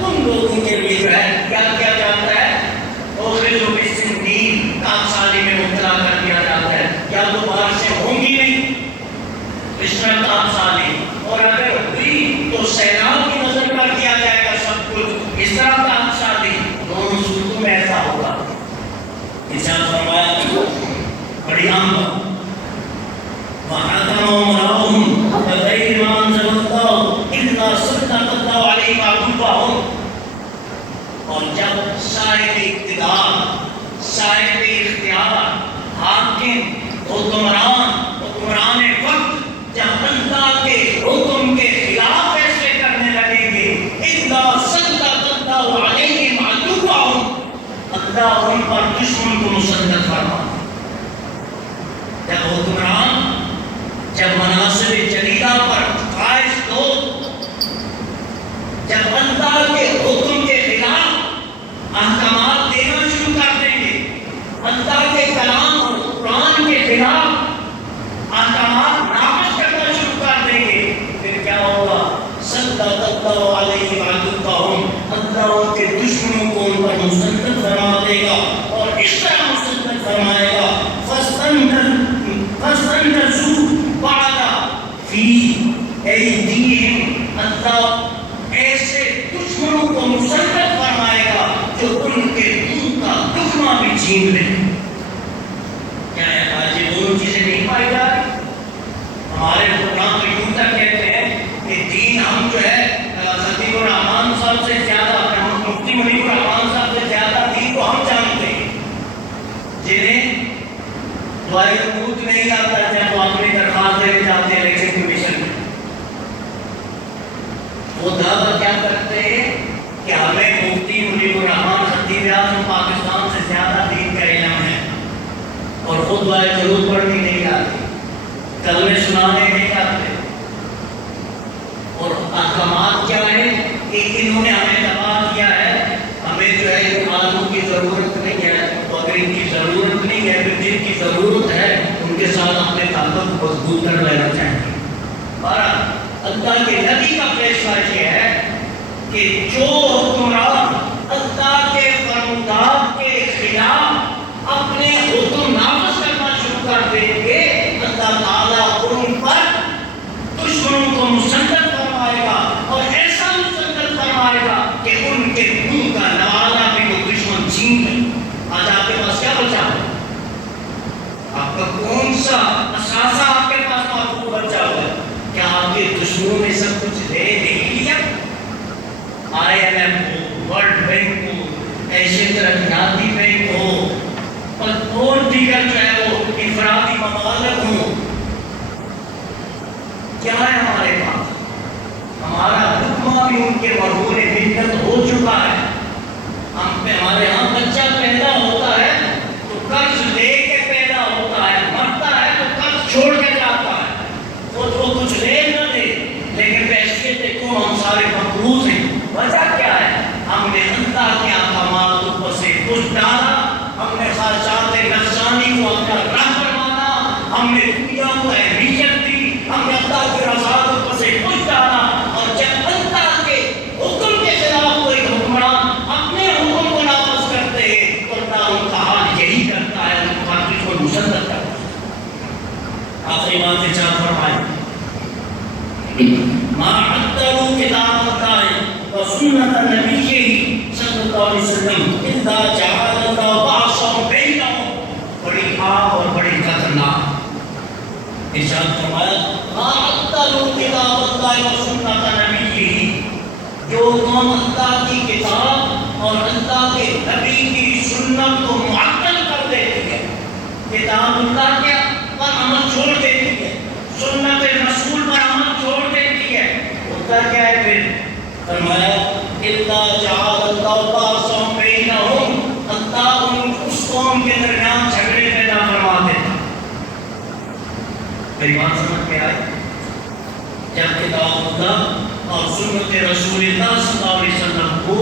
ان لوگوں کے لیے جو ہے کیا کیا جاتا ہے، اخرجوا بالسنین، کاغذالی میں مبتلا کر دیا جاتا ہے، یا دوبارہ سے ہوں گی نہیں اس طرح کاغذالی، اور اگر ہوئی تو سیلاب کی نظر کر دیا جائے گا سب کچھ، اس طرح کاغذالی دونوں صورتوں میں ایسا ہوگا۔ ارشاد فرمایا بڑی عام بات، وَحَكَمَهُمْ رَبُّهُمْ بِغَيْرِ مَا أَنزَلَ اللَّهُ إِلَّا سَلَّطَ اللَّهُ عَلَيْهِمْ عَدُوَّهُمْ، اور جب صاحب اقتدار، صاحب اختیار، حاکم، حکمران وقت جب اللہ کے حکم کے خلاف فیصلے کرنے لگیں گے، إِلَّا سَلَّطَ اللَّهُ عَلَيْهِمْ عَدُوَّهُمْ، اللہ ان پر دشمن کو مسلط فرما۔ جب حکمران، جب مناصب جلیلہ پر فائز لوگ جب اللہ کے حکم کے خلاف احکامات دینا شروع کر دیں گے، اللہ کے کلام اور قرآن کے خلاف احکامات نافذ کرنا شروع کر دیں گے، پھر کیا ہوگا؟ سلط اللہ علیہم عدوہم، اللہ ان کے دشمنوں کو ان پر مسلط فرما دے گا، اور اس طرح مسلط فرمائے گا فَاسْتَنْجَزُوا بَعْدَ فِي أَيْدِيهِمْ، اللہ ایسے دشمنوں کو مسلط فرمائے گا جو ان کے منہ کا دکھما بھی چھین لے۔ کیا ہے آج یہ دونوں چیزیں نہیں پائی جا رہی؟ ہمارے حکمران تو یوں تک کہتے ہیں کہ دین ہم جو ہے خطیب الرحمان صاحب سے زیادہ، مفتی منیب الرحمان صاحب سے زیادہ دین کو ہم جانتے ہیں، جنہیں دعائے قنوت نہیں آتا جب وہ اپنی درخواست دینے جاتے ہیں الیکشن کمیشن میں، وہ دعویٰ کیا کرتے ہیں کہ ہمیں مفتی منیب الرحمان خطیب اعظم پاکستان سے زیادہ دین کا علم ہے، اور خود دعائے قنوت پڑھنی نہیں آتی، کلمے سنانے نہیں آتے، اور احکامات کیا ہے کہ انہوں نے ہمیں تباہ کیا ہے، ہمیں جو ہے ان آدموں کی ضرورت نہیں ہے، اگر ان کی ضرورت نہیں ہے پھر جن کی ضرورت ہے ان کے ساتھ اپنے تعلق کو مضبوط کر لینا چاہیے۔ اور اللہ کے نبی کا فیصلہ یہ ہے کہ جو حکمران اللہ کے فرمودات کے خلاف اپنے حکم نافذ کرنا شروع کر دیں گے، اللہ تعالیٰ ان پر دشمنوں کو مسلط فرمائے گا، اور ایسا مسلط فرمائے گا کہ ان کے منہ کا نوالہ بھی وہ دشمن چھین لے۔ آج آپ کے پاس کیا بچا ہے؟ آپ کا کون سا اثاثہ آپ کے پاس محفوظ بچا ہوا ہے؟ کیا آپ کے دشمنوں نے سب کچھ لے نہیں لیا؟ IMF ہو، ورلڈ بینک ہو، ایشین ترقیاتی بینک ہو، اور دیگر جو ہے وہ انفرادی ممالک ہوں، کیا ہے ہمارے پاس؟ ہمارا حکمہ بھی ان کے مرہون ملت ہو چکا ہے۔ ہمارے ہاں بچہ پیدا ہوتا ہے تو قرض لے کے پیدا ہوتا ہے، مرتا ہے تو قرض چھوڑ کے جاتا ہے، خود وہ کچھ لے نہ لے لیکن پیسے دیکھو ہم سارے مقروض ہیں۔ وجہ کیا ہے؟ ہم نے اللہ کے احکامات اوپر سے کچھ ڈالا، ہم نے خواہشات نفسانی کو اپنا راہ مانا، ہم نے دنیا کو اہمیت دی، ہم نے اللہ کی رضا کے اوپر سے کچھ ڈالا، اور جب اللہ کے حکم کے خلاف کوئی حکمران اپنے حکم کو نافذ کرتے ہیں تو اللہ ان کا حال یہی کرتا ہے، ان کا کو مسلط کرتا ہے۔ آخری بات ارشاد فرمائے ما عدلوا کتاب اللہ و سنت نبیہ صلی اللہ علیہ وسلم اذا جعل اللہ بعثهم بینہم، بڑی آب اور بڑی خطرناک۔ ارشاد فرمایا ما عدلوا کتاب اللہ و سنت نبیہ، جو قوم اللہ کی کتاب اور اللہ کے نبی کی سنت کو معطل کر دیتی ہے، کتاب اللہ کے پر عمل چھوڑ دیتی ہے، سنت رسول پر عمل چھوڑ دیتی ہے، ہوتا کیا ہے پھر؟ فرمایا اِلَّا جَعَلَ اللَّهُ بَعْثَهُمْ بَيْنَهُمْ، اللہ اس قوم کے درمیان جھگڑے پیدا فرما دیتا۔ میری بات سمجھ میں آئی؟ جب کتاب اللہ اور سنت رسول اللہ صلی اللہ علیہ وسلم کو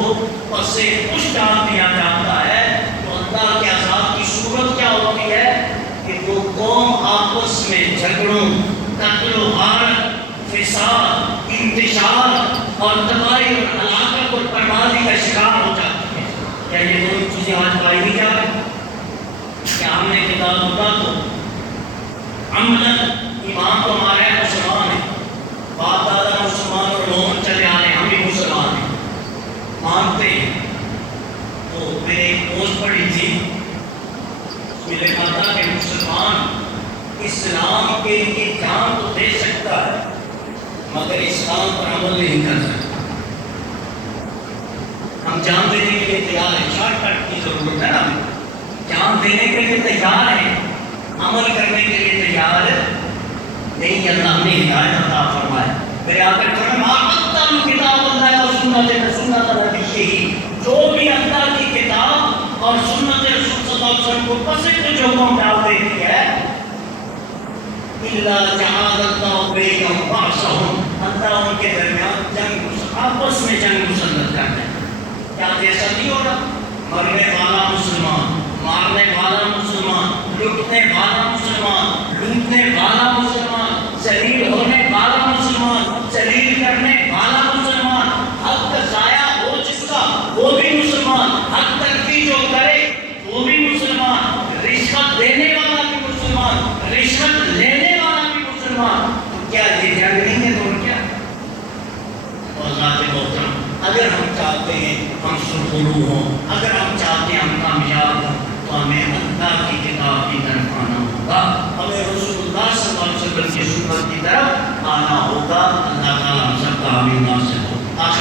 پس سے کچھ ڈال دیا جاتا ہے تو اللہ کے عذاب کی صورت کیا ہوتی ہے کہ وہ قوم آپس میں جھگڑوں، قتل و غارت، فساد، انتشار اور تباہی اور ہلاکت تکبر پروازی کا شکار ہو جاتی ہے. کیا یہ دونوں چیزیں آج پائی نہیں جا رہی؟ کیا ہم نے کتاب ہوتا تو عملاً ایمان تو ہمارا ہے، مسلمان ہے، باپ دادا مسلمان اور لوگ چلے آ رہے ہیں، ہم بھی مسلمان ہیں، مانتے ہیں. تو میں نے ایک پوسٹ پڑھی تھی، اس میں لکھا تھا کہ مسلمان اسلام کے لیے جان تو دے سکتا ہے مگر اسلام پر عمل نہیں کر سکتا. ہم جان دینے کے لیے تیار ہیں، شارٹ کٹ کی ضرورت ہے نا، جان دینے کے لیے تیار ہیں، عمل کرنے کے لیے تیار نہیں. اللہ نے ہدایت عطا فرمایا. میرے آقا کریم اعطل کتاب اللہ و سنت نبی ہی، جو بھی اللہ کی کتاب اور سنت رسول صلی اللہ علیہ وسلم کو پسند جو حکم ڈال دیتی ہے، الا جعل اللہ بینہم بعثہم، اللہ ان کے درمیان جنگ، آپس میں جنگ مسلط کرتا ہے. کیا جیسا نہیں ہوگا؟ مرنے والا مسلمان، مارنے والا مسلمان، لٹنے والا مسلمان، لوٹنے والا مسلمان، ذلیل ہونے والا مسلمان، ذلیل کرنے والا مسلمان، حق ضائع ہو جس کا وہ بھی مسلمان، حق تلفی جو کرے وہ بھی مسلمان، رشوت دینے والا بھی مسلمان، رشوت لینے والا بھی مسلمان. کیا یہ جنگ نہیں ہے؟ تو کیا؟ اور ذات محترم، اگر ہم چاہتے ہیں ہم سرخرو ہوں، اگر ہم چاہتے ہیں ہم کامیاب ہوں، تو ہمیں اللہ کی کتاب کی طرف آنا ہوگا، ہمیں رسول اللہ صلی اللہ علیہ وسلم کی سنت کی طرف آنا ہوگا. اللہ تعالیٰ ہم سب کا آمین ناصر ہو. آخری